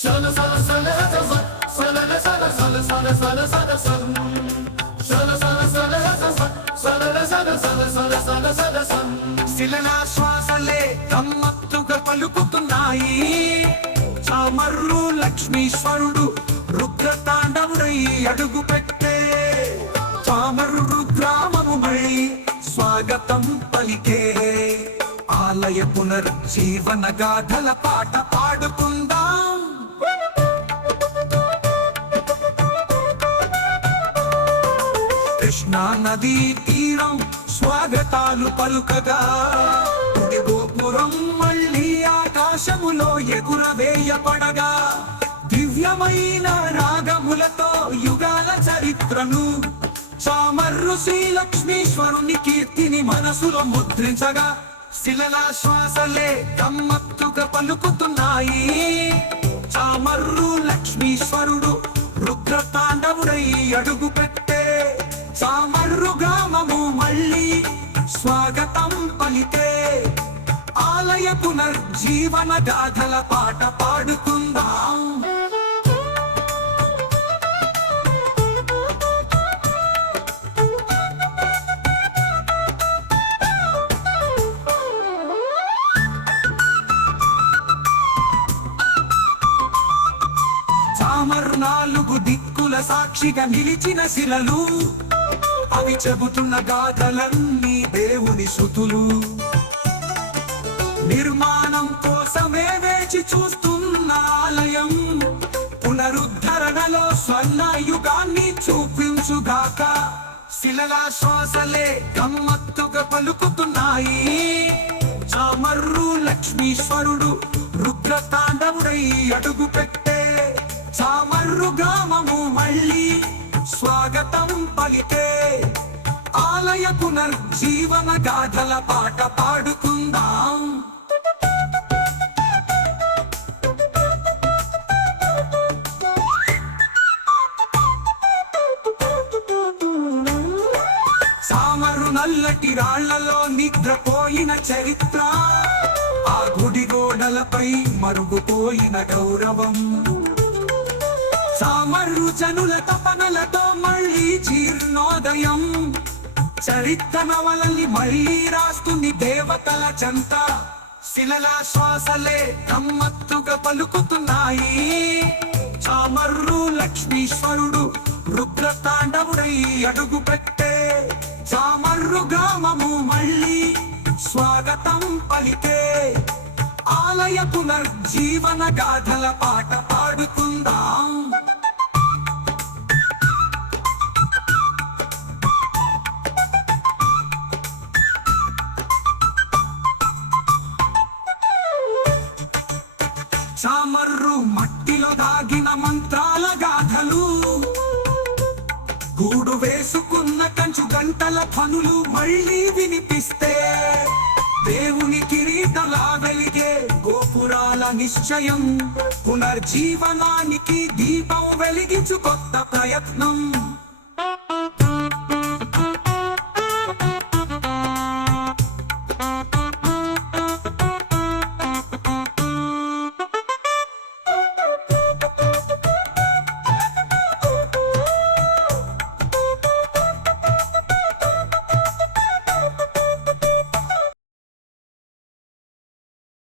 శిలనా శ్వాసలే గమ్మత్తుగా పలుకుతున్నాయి. చామర్రు లక్ష్మీశ్వరుడు రుద్రతాండవుడై అడుగు పెట్టే చామర్రు గ్రామము మళ్ళీ స్వాగతం పలికే. ఆలయ పునర్జీవన గాథల పాట పాడుకుందాం. కృష్ణా నదీ తీరం స్వాగతాలు పలుకగా, గోపురం మళ్ళీ ఆకాశములో ఎగురవేయపడగా, దివ్యమైన రాగములతో యుగాల చరిత్రను చామర్రు శ్రీ లక్ష్మీశ్వరుని కీర్తిని మనసులో ముద్రించగా, శిలలా శ్వాసలే గమ్మత్తుగా పలుకుతున్నాయి. చామర్రు లక్ష్మీశ్వరుడు రుద్రతాండవుడై అడుగు పెట్టే చామర్రు గ్రామము మళ్ళీ స్వాగతం పలికే. ఆలయ పునర్జీవన గాథల పాట పాడుకుందాం. చామర్రు నాలుగు దిక్కుల సాక్షిగా నిలిచిన శిలలు, అవి చెబుతున్న గాథలన్నీ దేవుని శృతులు. నిర్మాణం కోసమే వేచి చూస్తున్న ఆలయం పునరుద్ధరణలో స్వర్ణ యుగాన్ని చూపించుగాక. శిలలా శ్వాసలే గమ్మత్తుగా పలుకుతున్నాయి. చామర్రు లక్ష్మీశ్వరుడు రుద్రతాండవుడై అడుగు పెట్టే చామర్రు గ్రామము మళ్ళీ స్వాగతం పలికే. ఆలయ పునర్జీవన గాథల పాట పాడుకుందాం. చామర్రు నల్లటి రాళ్లలో నిద్రపోయిన చరిత్ర, ఆ గుడి గోడలపై మరుగుపోయిన గౌరవం. చామర్రు జనుల తపనలతో మళ్ళీ జీర్ణోదయం, చరిత్ర నవలని మళ్ళీ రాస్తుంది దేవతల చెంత. శిలలా శ్వాసలే గమ్మత్తుగా పలుకుతున్నాయి. చామర్రు లక్ష్మీశ్వరుడు రుద్రతాండవుడై అడుగు పెట్టే చామర్రు గ్రామము మళ్ళీ స్వాగతం పలికే. ఆలయ పునర్జీవన గాథల పాట పాడుకుందాం. చామర్రు మట్టిలో దాగిన మంత్రాల గాథలు, గూడు వేసుకున్న కంచు గంటల ధ్వనులు మళ్ళీ వినిపిస్తే, దేవుని కిరీటలా వెలిగే గోపురాల నిశ్చయం, పునర్జీవనానికి దీపం వెలిగించు కొత్త ప్రయత్నం.